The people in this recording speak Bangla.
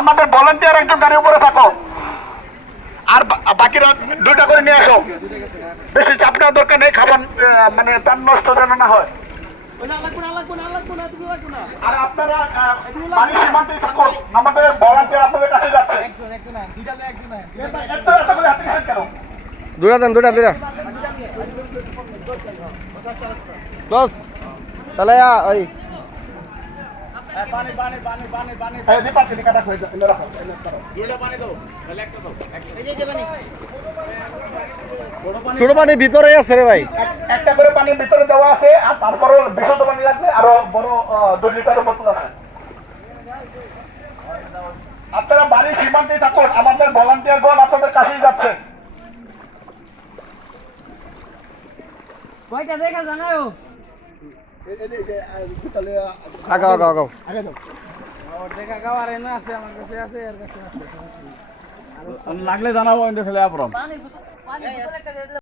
আমাদের ভলান্টিয়ার একজন গাড়ির উপরে থাকো, আর বাকিরা 2টা করে নিয়ে আসো। বেশি চাপ নেওয়ার দরকার নেই, খাবার মানে তার নষ্ট যেন না হয়। আর আপনারা পানি সীমান্তেই থাকুন, আমাদের ভলান্টিয়ার আপনাদের কাছে যাচ্ছে। দুটা দেন, দুটা ক্লোজ তাহলে ওই ছোট পানি ভিতরে আছে রে ভাই, একটা করে পানি ভিতরে দেওয়া আছে, আর তারপরও বিশুদ্ধ পানি লাগবে, আরো বড় 2 লিটারের বোতল আছে। আপনারা বাড়ির সীমান্তেই থাকুন, আমাদের ভলান্টিয়ার গণ আপনাদের কাছেই যাচ্ছে। কয়টা দেখা জানাও আগাও আগাও আগাও দেখা গাওয়ার এনে আছে, আমার কাছে আছে, এর কাছে আছে। লাগলে জানাবো, ফেলে আপনার পানি